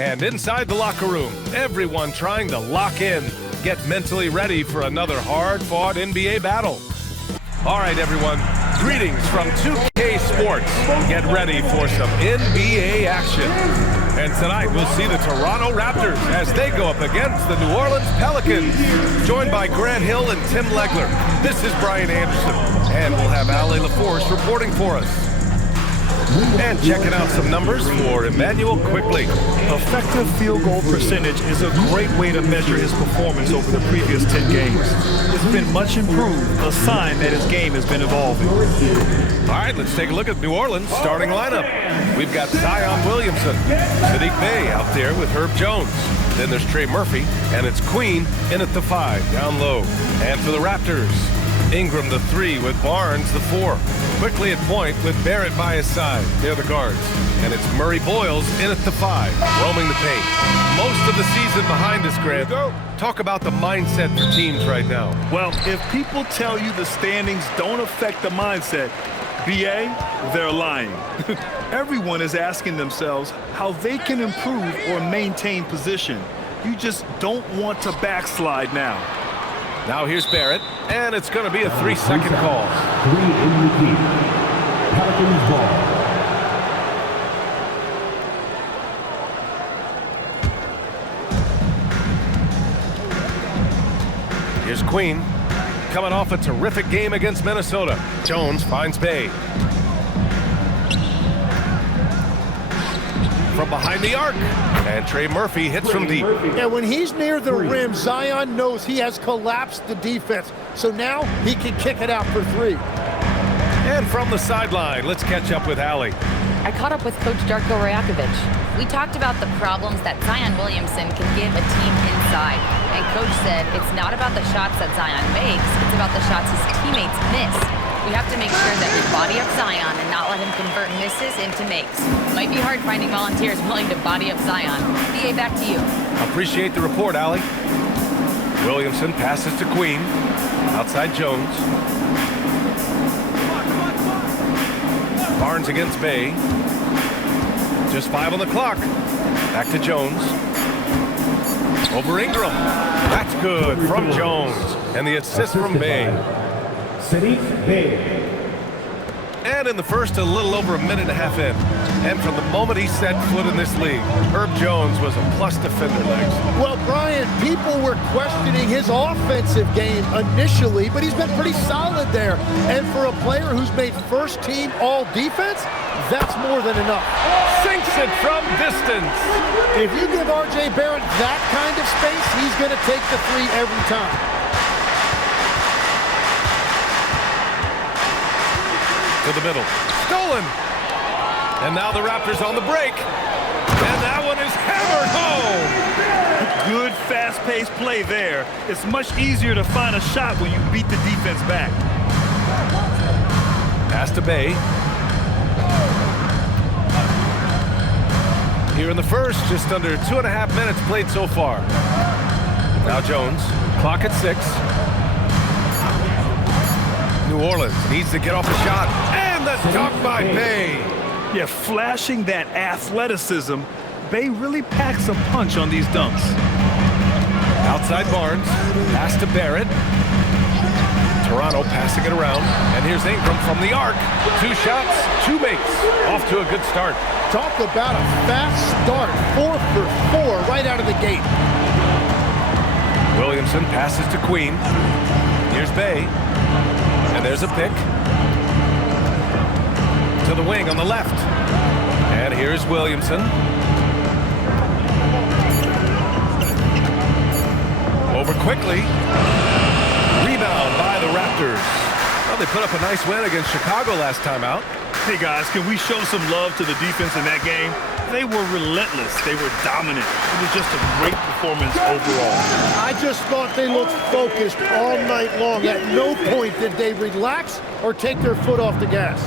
And inside the locker room, everyone trying to lock in, get mentally ready for another hard-fought NBA battle. All right, everyone, greetings from 2K Sports. Get ready for some NBA action. And tonight we'll see the Toronto Raptors as they go up against the New Orleans Pelicans. Joined by Grant Hill and Tim Legler. This is Brian Anderson, and we'll have Ali LaForce reporting for us. And checking out some numbers for Emmanuel quickly. Effective field goal percentage is a great way to measure his performance over the previous 10 games. It's been much improved, a sign that his game has been evolving. All right, let's take a look at New Orleans' starting lineup. We've got Zion Williamson, Sadiq Bey out there with Herb Jones. Then there's Trey Murphy, and it's Queen in at the 5, down low. And for the Raptors, Ingram the 3 with Barnes the 4. Quickly at point with Barrett by his side near the guards. And it's Murray Boyles in at the 5, roaming the paint. Most of the season behind us, Grant. Talk about the mindset for teams right now. Well, if people tell you the standings don't affect the mindset, BA, they're lying. Everyone is asking themselves how they can improve or maintain position. You just don't want to backslide now. Now here's Barrett, and it's going to be a 3-second call. 3 in the key. Pelicans ball. Here's Queen, coming off a terrific game against Minnesota. Jones finds Bey. From behind the arc, and Trey Murphy hits from deep. Yeah, when he's near the rim, Zion knows he has collapsed the defense. So now he can kick it out for 3. And from the sideline, let's catch up with Ali. I caught up with Coach Darko Rajakovic. We talked about the problems that Zion Williamson can give a team inside. And Coach said it's not about the shots that Zion makes, it's about the shots his teammates miss. We have to make sure that we body up Zion and not let him convert misses into makes. Might be hard finding volunteers willing to body up Zion. BA, back to you. Appreciate the report, Ali. Williamson passes to Queen. Outside Jones. Barnes against Bey. Just 5 on the clock. Back to Jones. Over Ingram. That's good from Jones. And the assist from Bey. Sadiq Bey. And in the first, a little over a minute and a half in. And from the moment he set foot in this league, Herb Jones was a plus defender, Legs. Well, Brian, people were questioning his offensive game initially, but he's been pretty solid there. And for a player who's made first team all defense, that's more than enough. Sinks it from distance. If you give R.J. Barrett that kind of space, he's going to take the 3 every time. To the middle. Stolen. And now the Raptors on the break. And that one is hammered home. Good fast-paced play there. It's much easier to find a shot when you beat the defense back. Pass to Bey. Here in the first, just under 2.5 minutes played so far. Now Jones. Clock at 6. New Orleans needs to get off a shot. And the dunk by Bey. Yeah, flashing that athleticism, Bey really packs a punch on these dunks. Outside Barnes. Pass to Barrett. Toronto passing it around. And here's Ingram from the arc. 2 shots, 2 makes. Off to a good start. Talk about a fast start. 4 for 4 right out of the gate. Williamson passes to Queen. Here's Bey. And there's a pick. To the wing on the left. And here's Williamson. Over quickly. Rebound by the Raptors. Well, they put up a nice win against Chicago last time out. Hey guys, can we show some love to the defense in that game? They were relentless. They were dominant. It was just a great performance overall. I just thought they looked focused all night long. At no point did they relax or take their foot off the gas.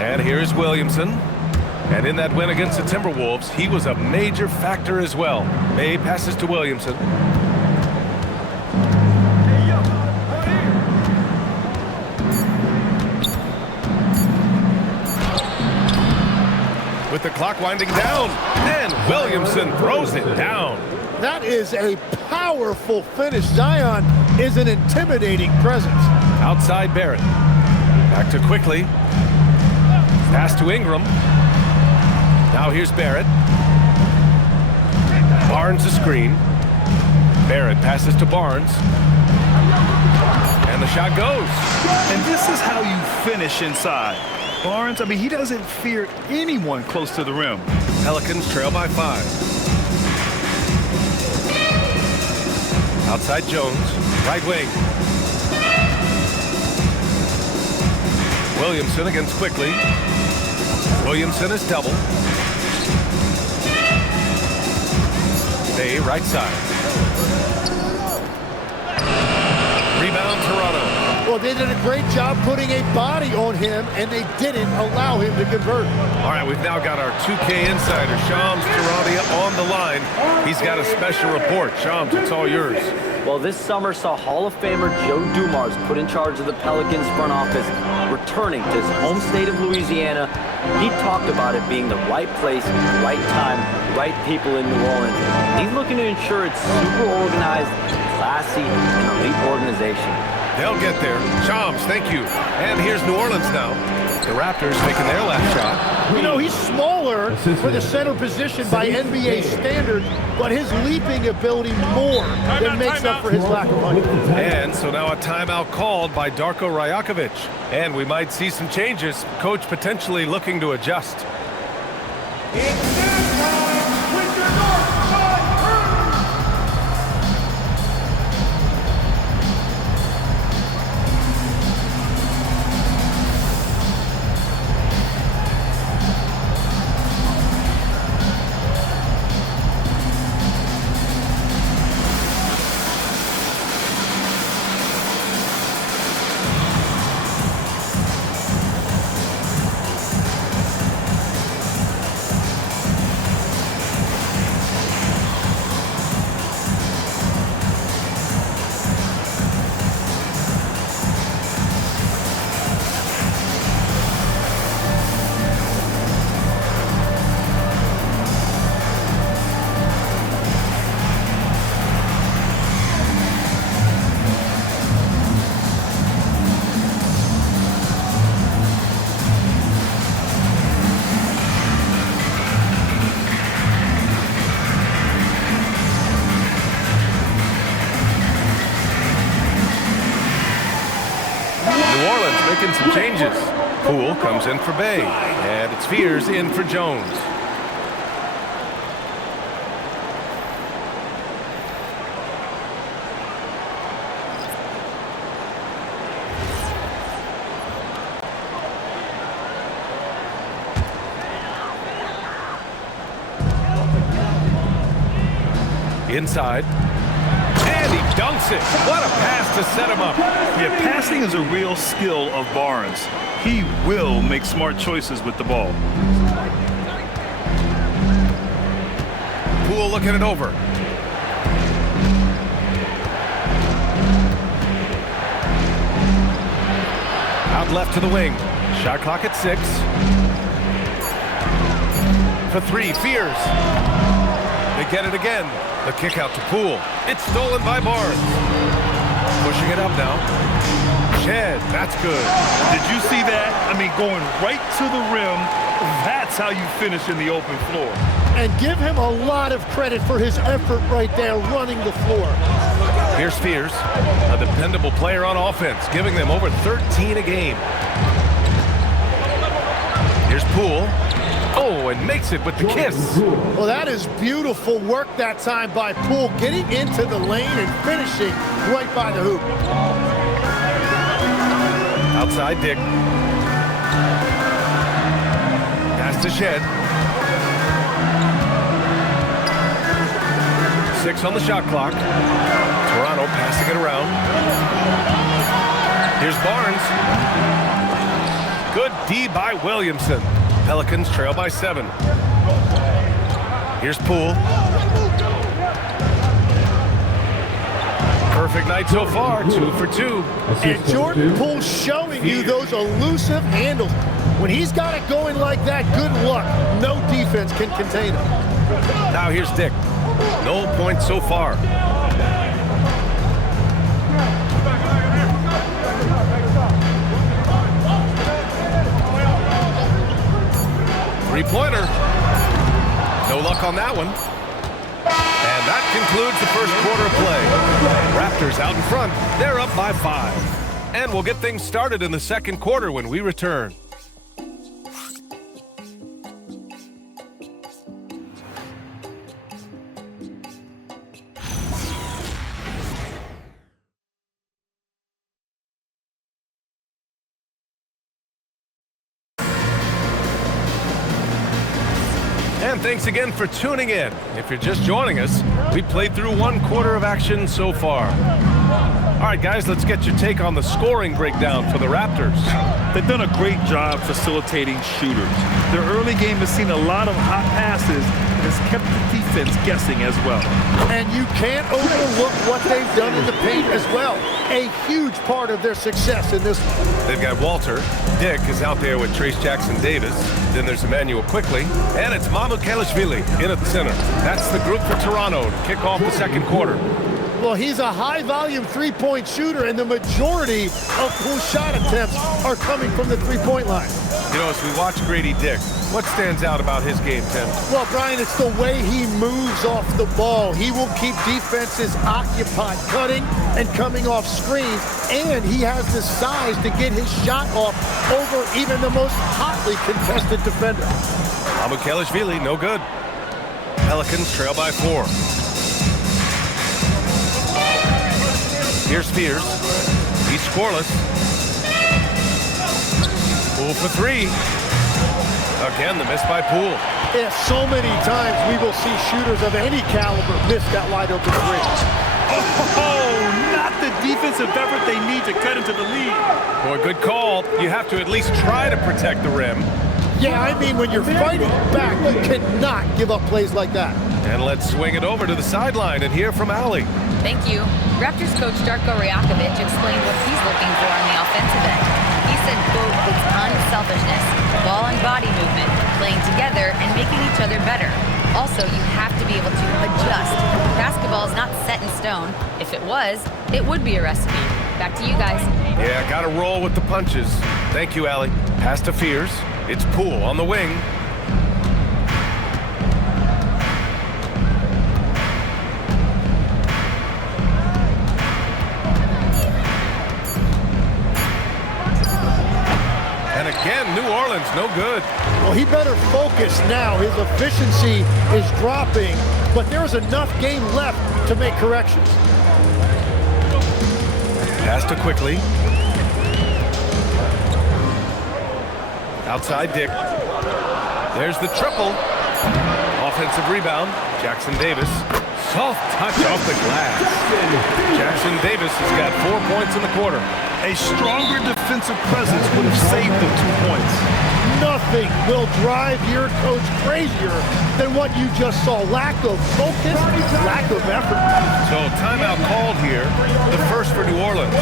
And here's Williamson. And in that win against the Timberwolves, he was a major factor as well. Bey passes to Williamson. with the clock winding down. And Williamson throws it down. That is a powerful finish. Zion is an intimidating presence. Outside Barrett. Back to Quickly. Pass to Ingram. Now here's Barrett. Barnes a screen. Barrett passes to Barnes. And the shot goes. And this is how you finish inside. Barnes, I mean, he doesn't fear anyone close to the rim. Pelicans trail by 5. Outside Jones, right wing. Williamson against Quickly. Williamson is double. Bay right side. Rebound Toronto. Well, they did a great job putting a body on him, and they didn't allow him to convert. All right, we've now got our 2K insider, Shams Charania, on the line. He's got a special report. Shams, it's all yours. Well, this summer saw Hall of Famer Joe Dumars put in charge of the Pelicans front office, returning to his home state of Louisiana. He talked about it being the right place, right time, right people in New Orleans. He's looking to ensure it's super organized, classy, and elite organization. They'll get there. Shams, thank you. And here's New Orleans now. The Raptors taking their last shot. You know, he's smaller for the center position by NBA standards, but his leaping ability more than makes up for his lack of height. And so now a timeout called by Darko Rajakovic. And we might see some changes. Coach potentially looking to adjust. Making some changes. Poole comes in for Bay, and it's Fears in for Jones. Inside. And he dunks it. What a pass to set him up. Yeah, passing is a real skill of Barnes. He will make smart choices with the ball. Poole looking it over. Out left to the wing. Shot clock at 6. For 3, Fears. They get it again. The kick out to Poole. It's stolen by Barnes. Pushing it up now. Shed, that's good. Did you see that? I mean, going right to the rim. That's how you finish in the open floor. And give him a lot of credit for his effort right there running the floor. Here's Fears, a dependable player on offense, giving them over 13 a game. Here's Poole. Oh, and makes it with the kiss. Well, that is beautiful work that time by Poole, getting into the lane and finishing right by the hoop. Outside Dick. Pass to Shed. 6 on the shot clock. Toronto passing it around. Here's Barnes. Good D by Williamson. Pelicans trail by 7. Here's Poole. Perfect night so far, 2 for 2. And Jordan Poole showing you those elusive handles. When he's got it going like that, good luck. No defense can contain him. Now here's Dick. No points so far. Three-pointer. No luck on that one. And that concludes the first quarter of play. Raptors out in front. They're up by 5. And we'll get things started in the second quarter when we return. And thanks again for tuning in. If you're just joining us, we played through one quarter of action so far. All right, guys, let's get your take on the scoring breakdown for the Raptors. They've done a great job facilitating shooters. Their early game has seen a lot of hot passes and has kept the defense guessing as well. And you can't overlook what they've done in the paint as well. A huge part of their success in this one. They've got Walter. Dick is out there with Trace Jackson-Davis. Then there's Emmanuel Quickly. And it's Mamukelashvili in at the center. That's the group for Toronto to kick off the second quarter. Well, he's a high-volume three-point shooter, and the majority of pool shot attempts are coming from the three-point line. You know, as we watch Grady Dick, what stands out about his game, Tim? Well, Brian, it's the way he moves off the ball. He will keep defenses occupied, cutting and coming off screens, and he has the size to get his shot off over even the most hotly contested defender. Mamukelashvili, no good. Pelicans trail by 4. Here's Spears. He's scoreless. Poole for 3. Again, the miss by Poole. Yeah, so many times we will see shooters of any caliber miss that wide open three. Oh, not the defensive effort they need to cut into the lead. Boy, good call. You have to at least try to protect the rim. Yeah, I mean, when you're fighting back, you cannot give up plays like that. And let's swing it over to the sideline and hear from Allie. Thank you. Raptors coach Darko Rajakovic explained what he's looking for on the offensive end. He said, quote, it's unselfishness, ball and body movement, playing together and making each other better. Also, you have to be able to adjust. Basketball is not set in stone. If it was, it would be a recipe. Back to you guys. Yeah, gotta roll with the punches. Thank you, Allie. Pass to Fears. It's Poole on the wing. And again, New Orleans, no good. Well, he better focus now. His efficiency is dropping, but there's enough game left to make corrections. Pass to Quickly. Outside Dick. There's the triple. Offensive rebound. Jackson-Davis. Soft touch off the glass. Jackson-Davis has got 4 points in the quarter. A stronger defensive presence would have saved them 2 points. Nothing will drive your coach crazier than what you just saw. Lack of focus, lack of effort. So timeout called here. The first for New Orleans.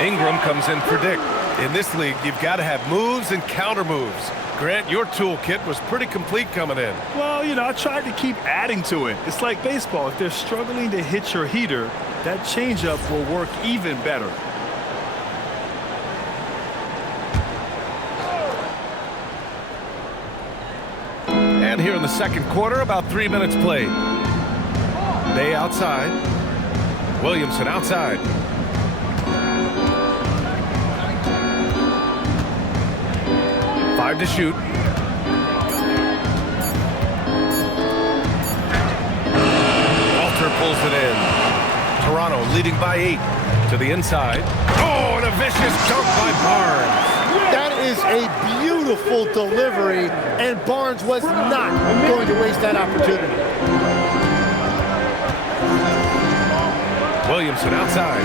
Ingram comes in for Dick. In this league, you've got to have moves and counter moves. Grant, your toolkit was pretty complete coming in. Well, you know, I tried to keep adding to it. It's like baseball. If they're struggling to hit your heater, That changeup will work even better. And here in the second quarter, about 3 minutes played. Bay outside. Williamson outside. Five to shoot. Walter pulls it in. Toronto leading by 8 to the inside. Oh, and a vicious dunk by Barnes. That is a beautiful delivery, and Barnes was not going to waste that opportunity. Williamson outside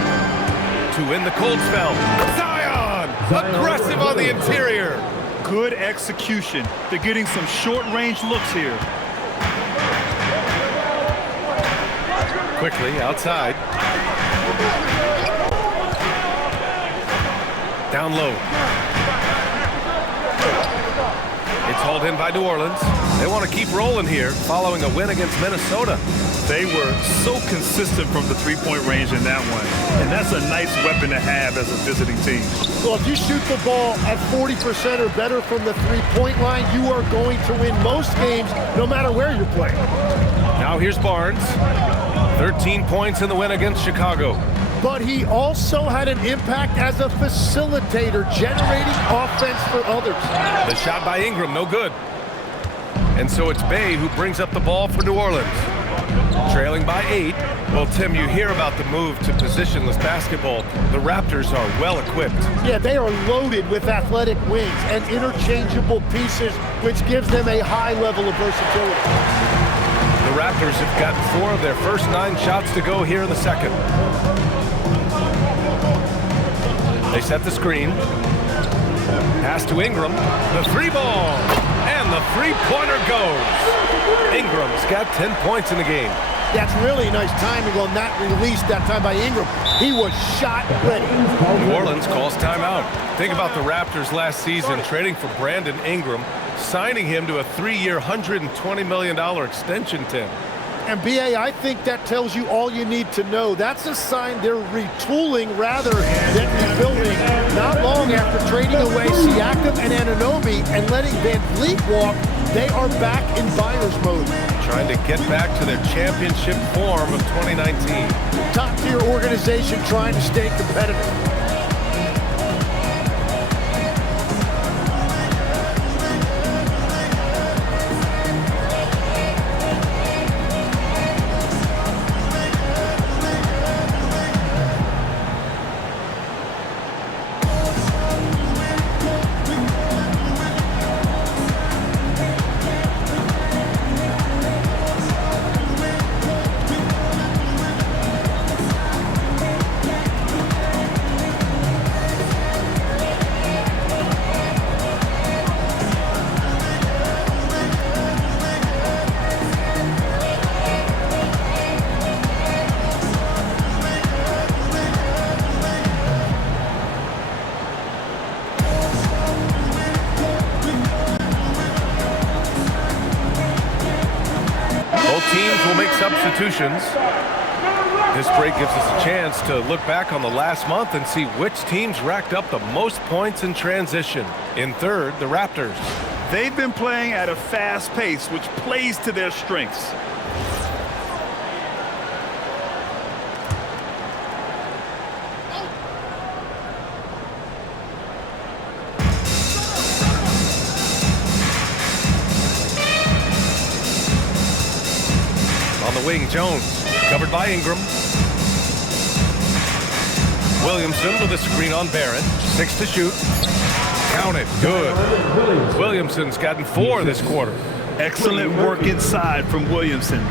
to win the cold spell. Zion! Aggressive on the interior. Good execution. They're getting some short-range looks here. Quickly outside. Down low. It's hauled in by New Orleans. They want to keep rolling here following a win against Minnesota. They were so consistent from the three-point range in that one. And that's a nice weapon to have as a visiting team. Well, if you shoot the ball at 40% or better from the three-point line, you are going to win most games no matter where you're playing. Now here's Barnes. 13 points in the win against Chicago. But he also had an impact as a facilitator, generating offense for others. The shot by Ingram, no good. And so it's Bay who brings up the ball for New Orleans. Trailing by 8. Well, Tim, you hear about the move to positionless basketball. The Raptors are well equipped. Yeah, they are loaded with athletic wings and interchangeable pieces, which gives them a high level of versatility. The Raptors have gotten 4 of their first 9 shots to go here in the second. They set the screen. Pass to Ingram. The 3-ball. And the 3-pointer goes. Ingram's got 10 points in the game. That's really nice timing on that release that time by Ingram. He was shot ready. New Orleans calls timeout. Think about the Raptors last season trading for Brandon Ingram, signing him to a 3-year, $120 million extension, Tim. And B.A., I think that tells you all you need to know. That's a sign they're retooling rather than rebuilding. Not long after trading away Siakam and Anunoby and letting Van Vliet walk, they are back in buyer's mode. Trying to get back to their championship form of 2019. Top-tier organization trying to stay competitive. Teams will make substitutions. This break gives us a chance to look back on the last month and see which teams racked up the most points in transition. In third, the Raptors. They've been playing at a fast pace, which plays to their strengths. On the wing, Jones, covered by Ingram. Williamson with a screen on Barrett. 6 to shoot. Count it. Good. Williamson's gotten 4 this quarter. Excellent work inside from Williamson.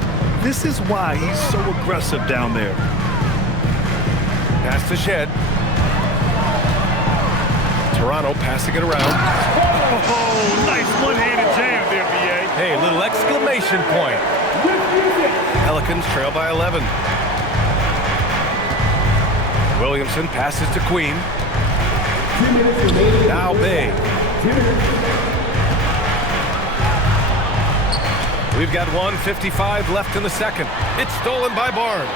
This is why he's so aggressive down there. Pass to Shed. Toronto passing it around. Oh, nice one-handed jam there, B.A. Hey, a little exclamation point. Pelicans trail by 11. Williamson passes to Queen. Now Bay. We've got 1:55 left in the second. It's stolen by Barnes.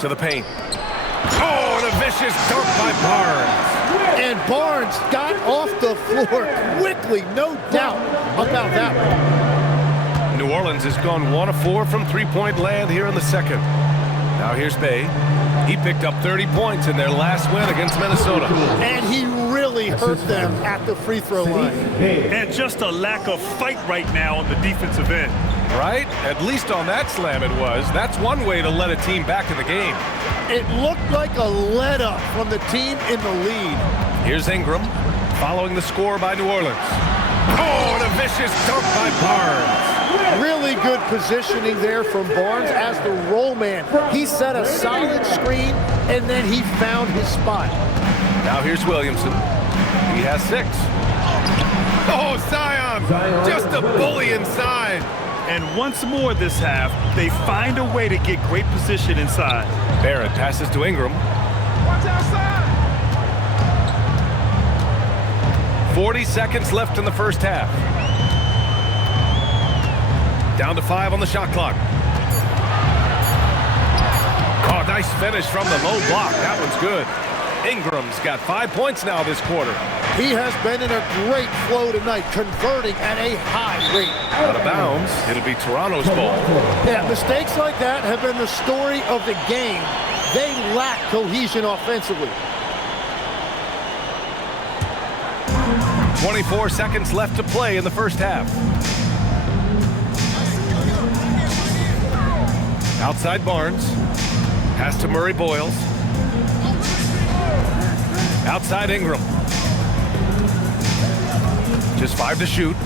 to the paint. Oh, and a vicious dunk by Barnes. And Barnes got off the floor quickly, no doubt about that one. New Orleans has gone 1 of 4 from three-point land here in the second. Now here's Bay. He picked up 30 points in their last win against Minnesota. And he really hurt them at the free throw line. And just a lack of fight right now on the defensive end. Right? At least on that slam it was. That's one way to let a team back in the game. It looked like a let-up from the team in the lead. Here's Ingram following the score by New Orleans. Oh, and a vicious dunk by Barnes. Really good positioning there from Barnes as the roll man. He set a solid screen, and then he found his spot. Now here's Williamson. He has 6. Oh, Zion! Just a bully inside. And once more this half, they find a way to get great position inside. Barrett passes to Ingram. Watch outside! 40 seconds left in the first half. Down to 5 on the shot clock. Oh, nice finish from the low block. That one's good. Ingram's got 5 points now this quarter. He has been in a great flow tonight, converting at a high rate. Out of bounds. It'll be Toronto's ball. Yeah, mistakes like that have been the story of the game. They lack cohesion offensively. 24 seconds left to play in the first half. Outside Barnes. Pass to Murray Boyles. Outside Ingram. Just 5 to shoot.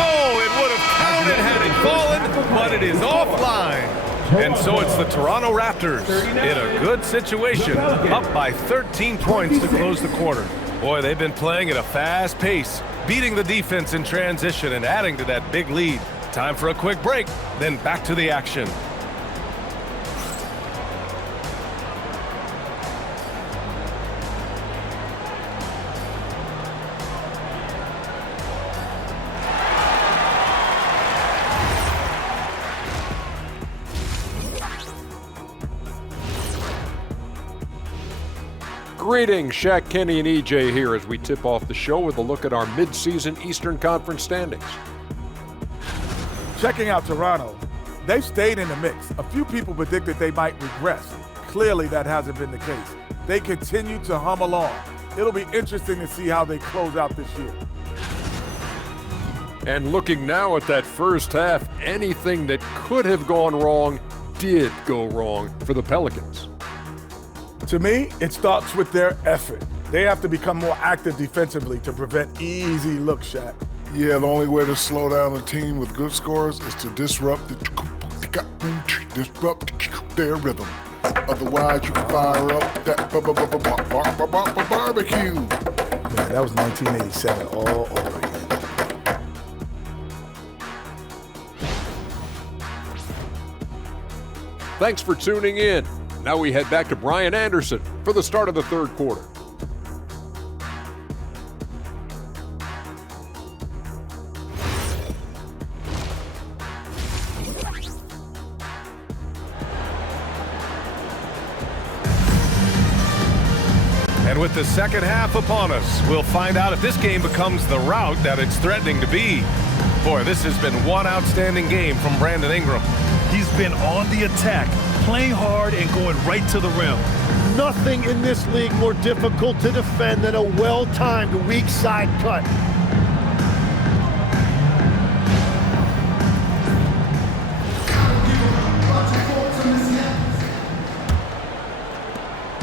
Oh, it would have counted had it fallen, but it is offline. And so it's the Toronto Raptors in a good situation, up by 13 points to close the quarter. Boy, they've been playing at a fast pace, beating the defense in transition and adding to that big lead. Time for a quick break, then back to the action. Greetings, Shaq, Kenny, and EJ here as we tip off the show with a look at our mid-season Eastern Conference standings. Checking out Toronto, they've stayed in the mix. A few people predicted they might regress. Clearly that hasn't been the case. They continue to hum along. It'll be interesting to see how they close out this year. And looking now at that first half, anything that could have gone wrong did go wrong for the Pelicans. To me, it starts with their effort. They have to become more active defensively to prevent easy looks, Shaq. Yeah, the only way to slow down a team with good scores is to disrupt their rhythm. Otherwise, you can fire up that barbecue. Man, that was 1987 all over again. Thanks for tuning in. Now we head back to Brian Anderson for the start of the third quarter. And with the second half upon us, we'll find out if this game becomes the rout that it's threatening to be. Boy, this has been one outstanding game from Brandon Ingram. He's been on the attack, playing hard and going right to the rim. Nothing in this league more difficult to defend than a well-timed weak side cut.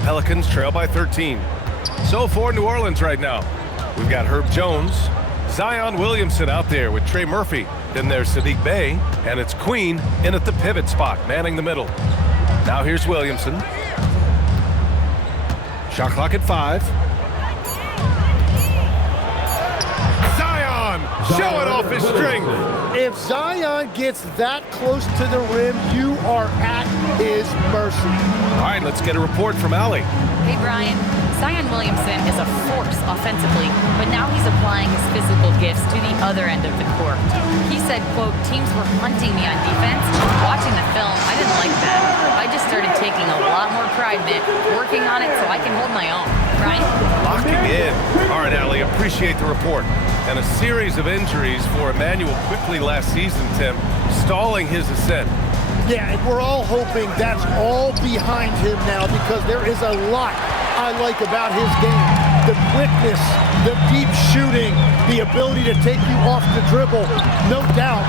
Pelicans trail by 13. So for New Orleans right now, we've got Herb Jones, Zion Williamson out there with Trey Murphy. Then there's Sadiq Bey, and it's Queen in at the pivot spot, manning the middle. Now here's Williamson. Shot clock at 5. Zion showing off his strength. If Zion gets that close to the rim, you are at his mercy. All right, let's get a report from Allie. Hey, Brian. Zion Williamson is a force offensively, but now he's applying his physical gifts to the other end of the court. He said, quote, teams were hunting me on defense. Watching the film, I didn't like that. I just started taking a lot more pride in it, working on it so I can hold my own. Brian? Locking in. All right, Allie, appreciate the report. And a series of injuries for Emmanuel quickly last season, Tim, stalling his ascent. Yeah, and we're all hoping that's all behind him now because there is a lot I like about his game. The quickness, the deep shooting, the ability to take you off the dribble. No doubt,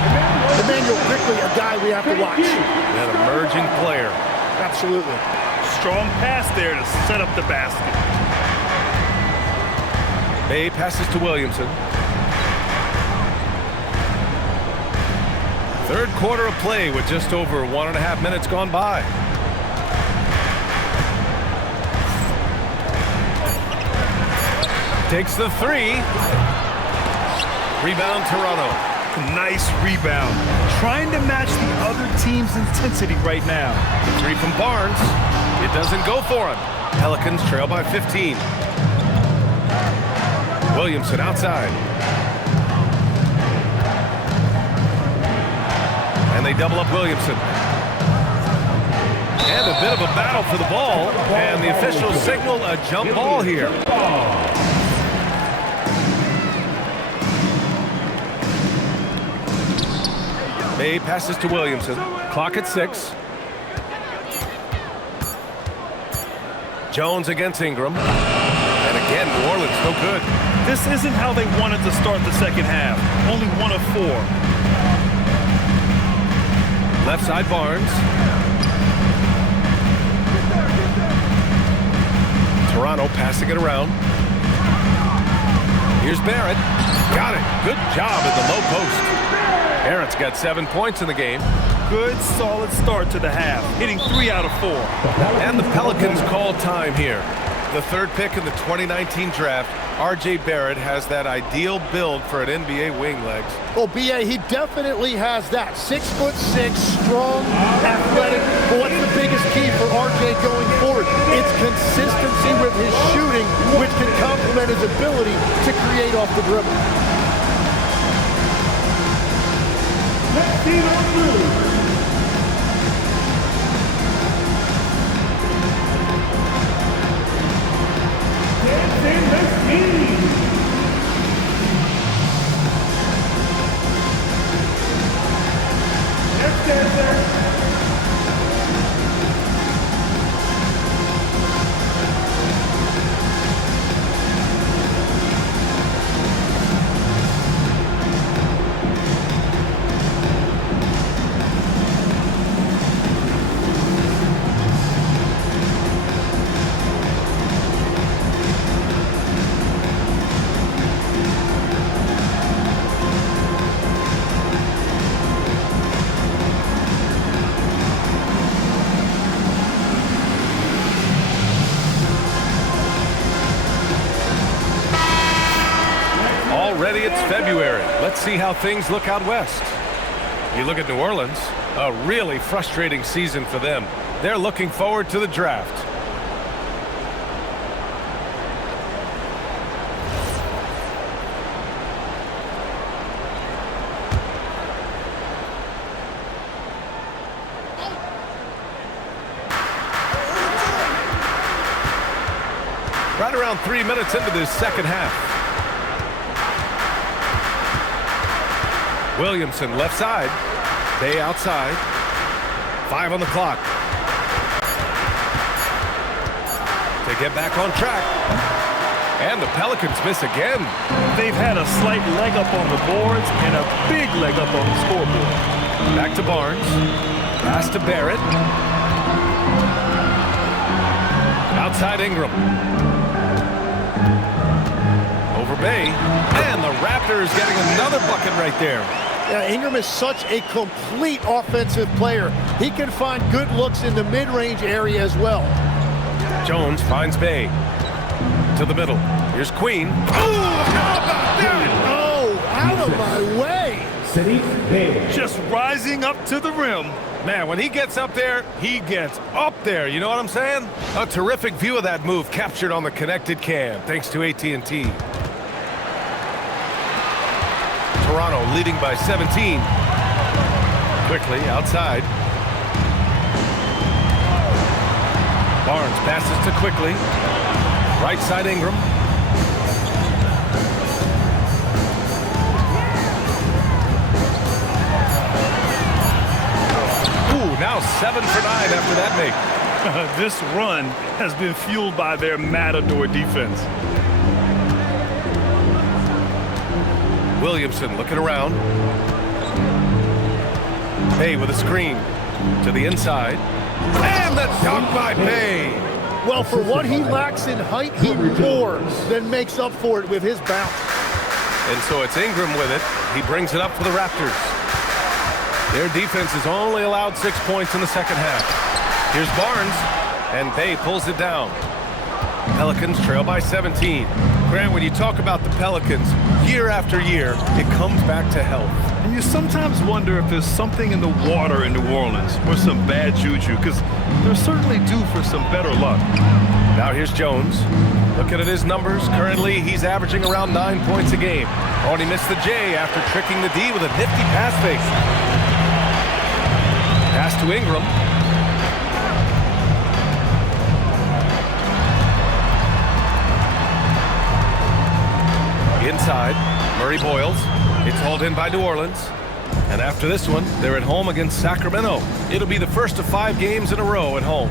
Emmanuel quickly a guy we have to watch. An emerging player. Absolutely. Strong pass there to set up the basket. May passes to Williamson. Third quarter of play with just over 1.5 minutes gone by. Takes the three. Rebound Toronto. Nice rebound. Trying to match the other team's intensity right now. Three from Barnes. It doesn't go for him. Pelicans trail by 15. Williamson outside. And they double up Williamson. And a bit of a battle for the ball. And the officials signal a jump ball here. May passes to Williamson. Clock at 6. Jones against Ingram. And again, New Orleans no good. This isn't how they wanted to start the second half. Only 1 of 4. Left side Barnes. Toronto passing it around. Here's Barrett. Got it. Good job at the low post. Barrett's got 7 points in the game. Good, solid start to the half, hitting 3 out of 4. And the Pelicans call time here. The third pick in the 2019 draft, R.J. Barrett has that ideal build for an NBA wing, Legs. Well, B.A., he definitely has that. 6'6", strong, athletic. But what's the biggest key for R.J. going forward? It's consistency with his shooting, which can complement his ability to create off the dribble. Let's see what's through. Already it's February. Let's see how things look out west. You look at New Orleans, a really frustrating season for them. They're looking forward to the draft. Right around 3 minutes into this second half. Williamson left side. Bay outside. 5 on the clock. To get back on track. And the Pelicans miss again. They've had a slight leg up on the boards and a big leg up on the scoreboard. Back to Barnes. Pass to Barrett. Outside Ingram. Over Bay. And the Raptors getting another bucket right there. Yeah, Ingram is such a complete offensive player. He can find good looks in the mid-range area as well. Jones finds Bay. To the middle. Here's Queen. Oh, how about that? Oh, out of my way. Just rising up to the rim. Man, when he gets up there, he gets up there. You know what I'm saying? A terrific view of that move captured on the connected cam, thanks to AT&T. Toronto leading by 17. Quickly outside. Barnes passes to Quickly. Right side Ingram. Ooh, now 7 for 9 after that make. This run has been fueled by their matador defense. Williamson looking around. Bay with a screen to the inside. And the dunk by Bay. Well, for what he lacks in height, he more than makes up for it with his bounce. And so it's Ingram with it. He brings it up for the Raptors. Their defense has only allowed 6 points in the second half. Here's Barnes, and Bay pulls it down. Pelicans trail by 17. Grant, when you talk about the Pelicans, year after year, it comes back to health. And you sometimes wonder if there's something in the water in New Orleans or some bad juju, because they're certainly due for some better luck. Now here's Jones. Looking at his numbers, currently he's averaging around 9 points a game. Only missed the J after tricking the D with a nifty pass fake. Pass to Ingram. Inside, Murray Boyles. It's hauled in by New Orleans. And after this one, they're at home against Sacramento. It'll be the first of 5 games in a row at home.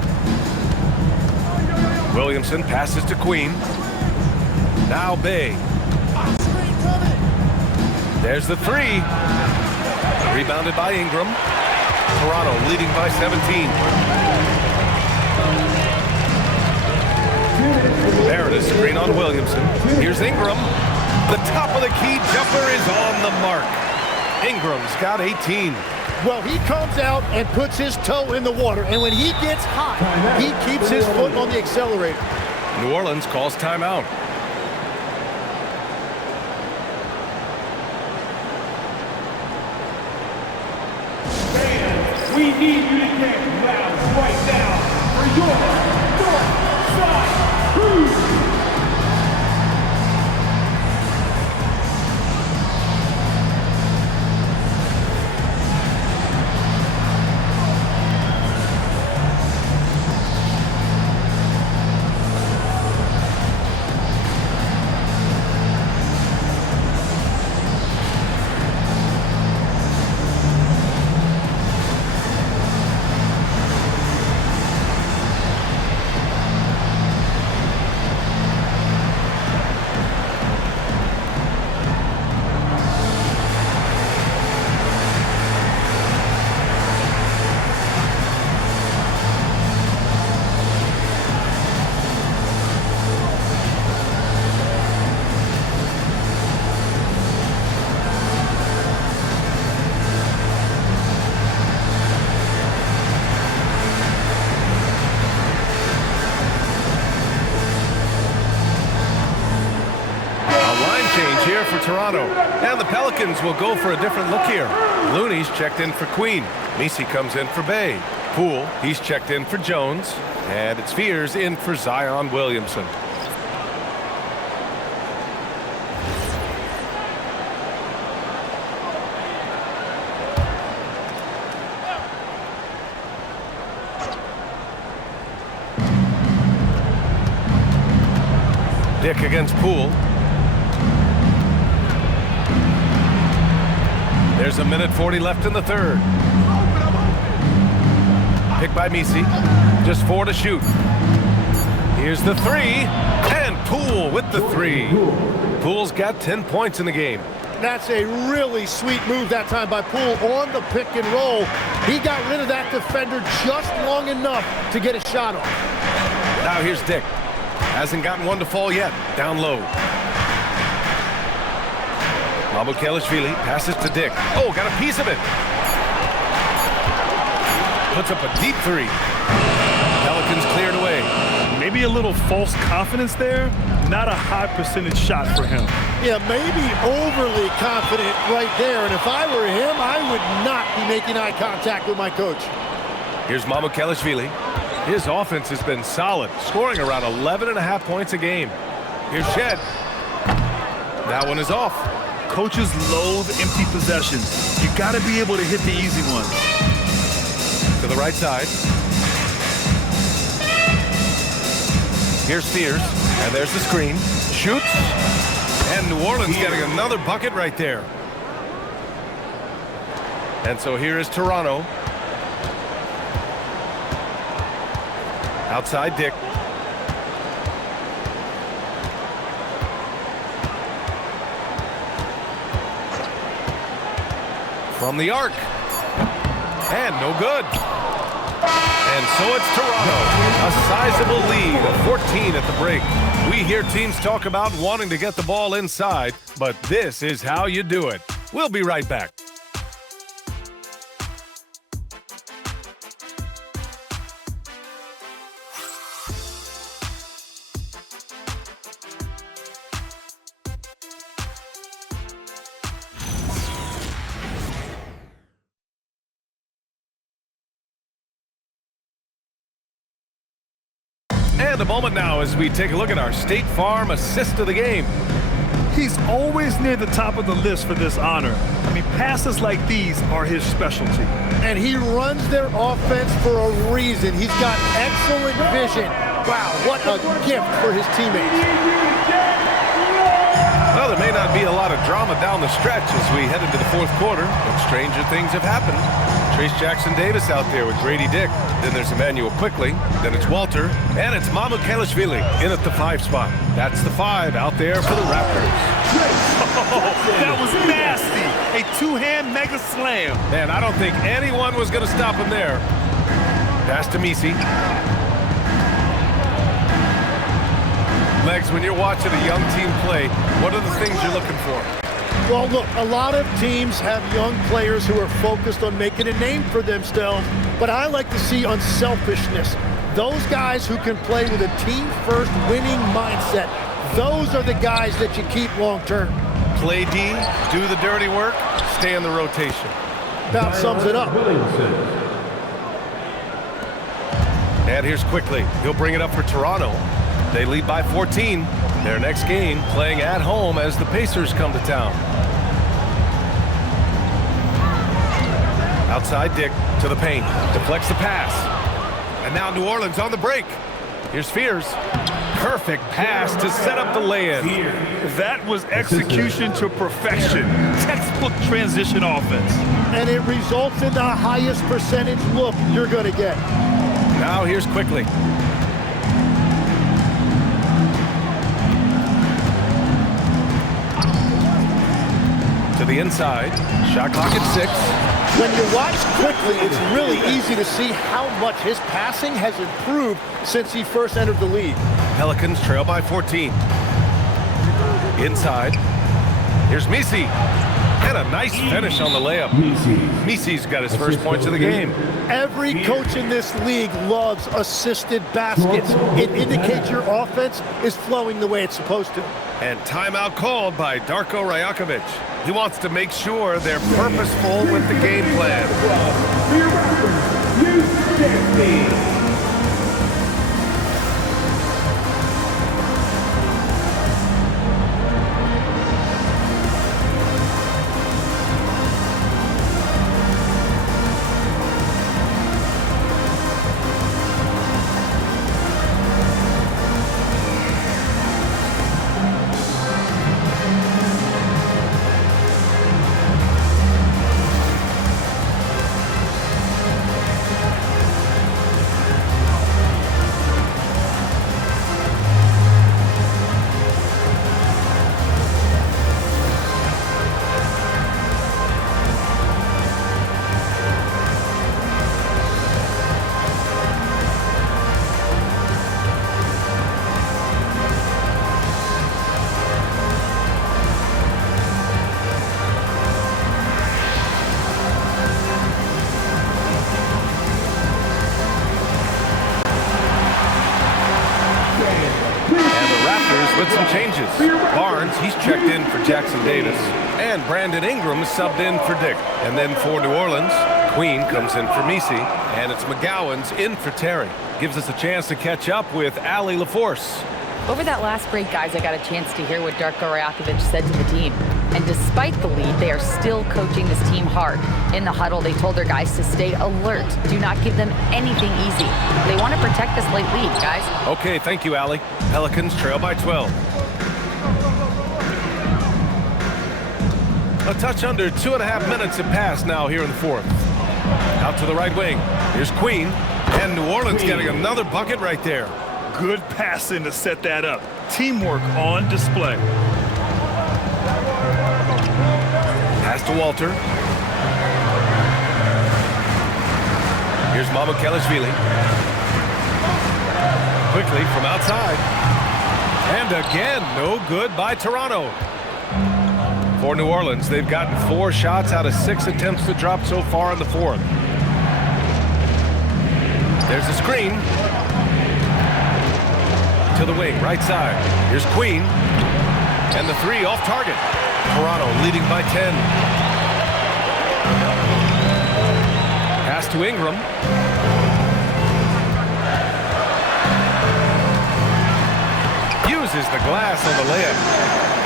Williamson passes to Queen. Now Bay. There's the 3. Rebounded by Ingram. Toronto leading by 17. There it is, screen on Williamson. Here's Ingram. The top of the key jumper is on the mark. Ingram's got 18. Well, he comes out and puts his toe in the water, and when he gets hot, he keeps his foot on the accelerator. New Orleans calls timeout. We need you to get loud right now for your North Side Crew. Here for Toronto, and the Pelicans will go for a different look here. Looney's checked in for Queen. Messi comes in for Bay. Poole, he's checked in for Jones, and it's Fears in for Zion Williamson. Dick against Poole. There's 1:40 left in the third. Picked by Messi. Just 4 to shoot. Here's the 3. And Poole with the 3. Poole's got 10 points in the game. That's a really sweet move that time by Poole on the pick and roll. He got rid of that defender just long enough to get a shot off. Now here's Dick. Hasn't gotten one to fall yet. Down low. Mabukelishvili passes to Dick. Oh, got a piece of it. Puts up a deep 3. Pelicans cleared away. Maybe a little false confidence there. Not a high percentage shot for him. Yeah, maybe overly confident right there. And if I were him, I would not be making eye contact with my coach. Here's Mamukelashvili. His offense has been solid, scoring around 11.5 points a game. Here's Shed. That one is off. Coaches loathe empty possessions. You got to be able to hit the easy ones. To the right side. Here's Spears, and there's the screen. Shoots, and New Orleans getting another bucket right there. And so here is Toronto. Outside Dick. From the arc. And no good. And so it's Toronto. A sizable lead of 14 at the break. We hear teams talk about wanting to get the ball inside, but this is how you do it. We'll be right back. And a moment now as we take a look at our State Farm assist of the game. He's always near the top of the list for this honor. I mean, passes like these are his specialty. And he runs their offense for a reason. He's got excellent vision. Wow, what a gift for his teammates. Well, there may not be a lot of drama down the stretch as we head into the fourth quarter, but stranger things have happened. Trace Jackson-Davis out there with Grady Dick. Then there's Emmanuel Quickly. Then it's Walter. And it's Mamukelashvili in at the 5 spot. That's the 5 out there for the Raptors. Oh, that was nasty. A two-hand mega slam. Man, I don't think anyone was going to stop him there. Pass to Misi. Legs, when you're watching a young team play, what are the things you're looking for? Well, look, a lot of teams have young players who are focused on making a name for themselves, but I like to see unselfishness. Those guys who can play with a team-first winning mindset, those are the guys that you keep long-term. Play D, do the dirty work, stay in the rotation. That sums it up. And here's Quickly. He'll bring it up for Toronto. They lead by 14. Their next game playing at home as the Pacers come to town. Outside Dick to the paint. Deflects the pass. And now New Orleans on the break. Here's Spears. Perfect pass to set up the lay-in. That was execution to perfection. Textbook transition offense. And it results in the highest percentage look you're going to get. Now here's Quickly. To the inside. Shot clock at 6. When you watch Quickly, it's really easy to see how much his passing has improved since he first entered the league. Pelicans trail by 14. Inside. Here's Misi. And a nice finish on the layup. Misi's got his first points of the game. Every coach in this league loves assisted baskets. It indicates your offense is flowing the way it's supposed to. And timeout called by Darko Rajakovic. He wants to make sure they're purposeful with the game plan. changes. Barnes, he's checked in for Jackson Davis. And Brandon Ingram is subbed in for Dick. And then for New Orleans, Queen comes in for Misi. And it's McGowan's in for Terry. Gives us a chance to catch up with Allie LaForce. Over that last break, guys, I got a chance to hear what Darko Rajakovic said to the team. And despite the lead, they are still coaching this team hard. In the huddle, they told their guys to stay alert. Do not give them anything easy. They want to protect this late lead, guys. Okay, thank you, Allie. Pelicans trail by 12. A touch under 2.5 minutes have passed now here in the fourth. Out to the right wing. Here's Queen. And New Orleans getting another bucket right there. Good passing to set that up. Teamwork on display. Pass to Walter. Here's Mamukelashvili. Quickly from outside. And again, no good by Toronto. For New Orleans, they've gotten 4 shots out of 6 attempts to drop so far in the fourth. There's a screen. To the wing, right side. Here's Queen. And the 3 off target. Toronto leading by 10. Pass to Ingram. Uses the glass on the layup.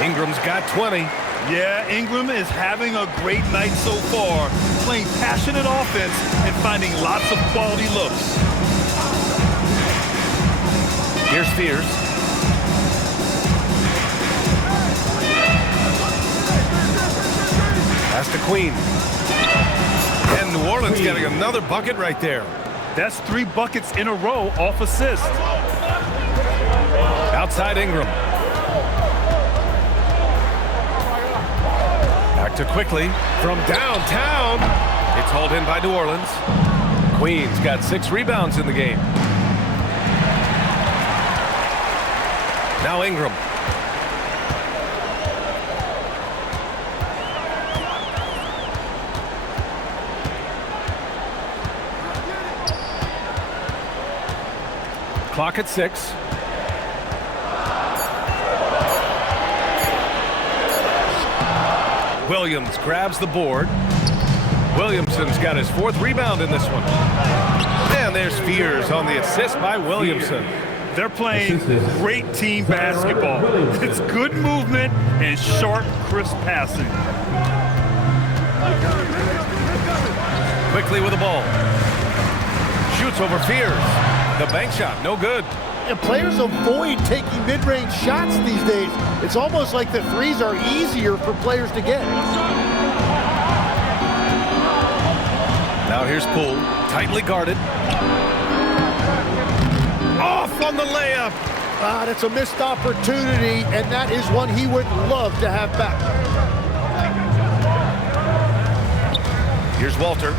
Ingram's got 20. Yeah, Ingram is having a great night so far, playing passionate offense and finding lots of quality looks. Here's Fears. Pass to Queen. And New Orleans getting another bucket right there. That's 3 buckets in a row off assist. Outside Ingram. Back to Quickly from downtown. It's hauled in by New Orleans. Queen's got 6 rebounds in the game. Now Ingram. Clock at 6. Williams grabs the board. Williamson's got his 4th rebound in this one. And there's Fears on the assist by Williamson. They're playing great team basketball. It's good movement and sharp, crisp passing. Quickly with the ball. Shoots over Fears. The bank shot, no good. And players avoid taking mid-range shots these days. It's almost like the threes are easier for players to get. Now here's Poole, tightly guarded. Off on the layup. That's a missed opportunity, and that is one he would love to have back. Here's Walter.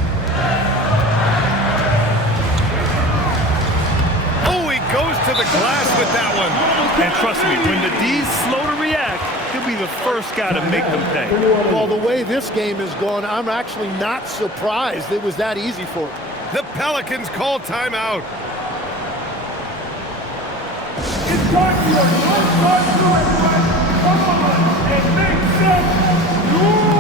Goes to the glass with that one. And trust me, when the D's slow to react, he'll be the first guy to make them pay. Well, the way this game has gone, I'm actually not surprised it was that easy for him. The Pelicans call timeout. It's time for your non-stop request. Come on and make some noise!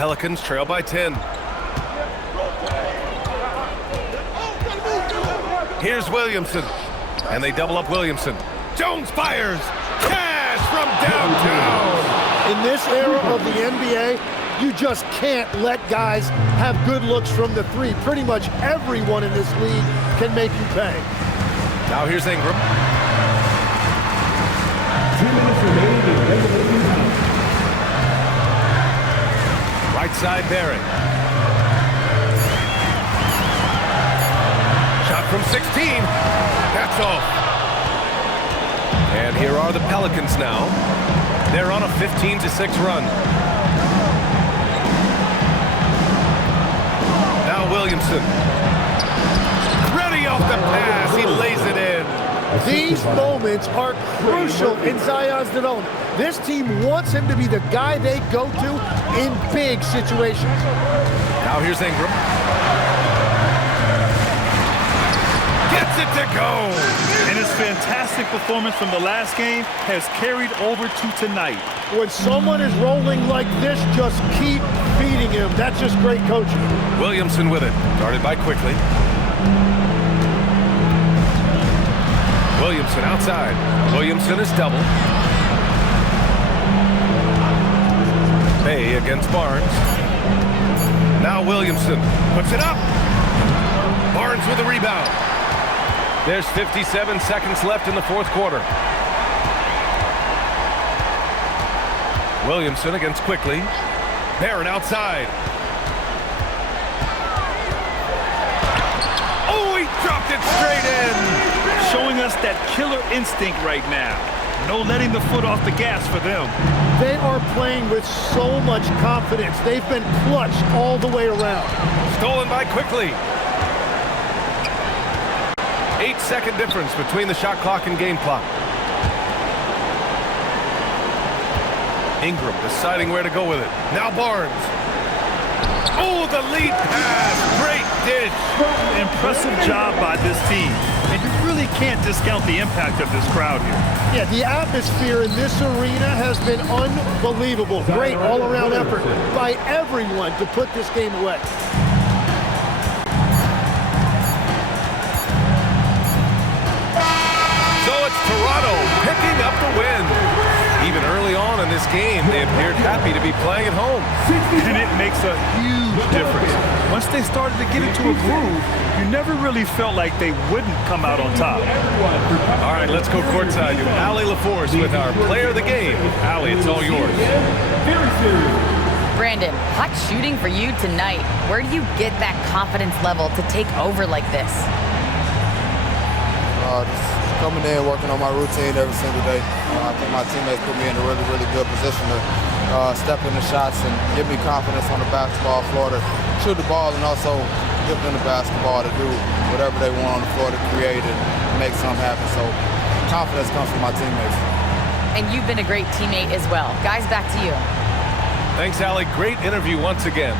Pelicans trail by 10. Here's Williamson, and they double up Williamson. Jones fires. Cash from downtown. In this era of the NBA, you just can't let guys have good looks from the three. Pretty much everyone in this league can make you pay. Now here's Ingram. 2 minutes remaining in regulation time. Right side, Barrett. Shot from 16. That's off. And here are the Pelicans now. They're on a 15-6 run. Now Williamson. Ready off the pass. He lays it in. These moments are crucial in Zion's development. This team wants him to be the guy they go to in big situations. Now here's Ingram. Gets it to go. And his fantastic performance from the last game has carried over to tonight. When someone is rolling like this, just keep feeding him. That's just great coaching. Williamson with it. Guarded by Quickly. Williamson outside. Williamson is double. Bay against Barnes. Now Williamson puts it up. Barnes with a rebound. There's 57 seconds left in the fourth quarter. Williamson against Quickly. Barrett outside. Oh, he dropped it straight in. Showing us that killer instinct right now. No letting the foot off the gas for them. They are playing with so much confidence. They've been clutch all the way around. Stolen by Quickly. 8-second difference between the shot clock and game clock. Ingram deciding where to go with it. Now Barnes. Oh, the lead pass. Great dish. Impressive job by this team. And you really can't discount the impact of this crowd here. Yeah, the atmosphere in this arena has been unbelievable. Great all-around effort by everyone to put this game away. So it's Toronto picking up the win. Even early on in this game, they appeared happy to be playing at home. And it makes a huge difference. Once they started to get into a groove, you never really felt like they wouldn't come out on top. All right, let's go courtside to Allie LaForce with our player of the game. Allie, it's all yours. Brandon, hot shooting for you tonight. Where do you get that confidence level to take over like this? Just coming in, working on my routine every single day. I think my teammates put me in a really, really good position to step in the shots and give me confidence on the basketball floor to shoot the ball and also give them the basketball to do whatever they want on the floor to create and make something happen. So confidence comes from my teammates. And you've been a great teammate as well. Guys, back to you. Thanks, Allie. Great interview once again.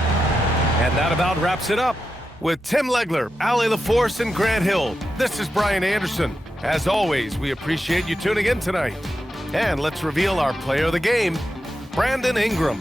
And that about wraps it up. With Tim Legler, Allie LaForce, and Grant Hill, this is Brian Anderson. As always, we appreciate you tuning in tonight. And let's reveal our player of the game, Brandon Ingram.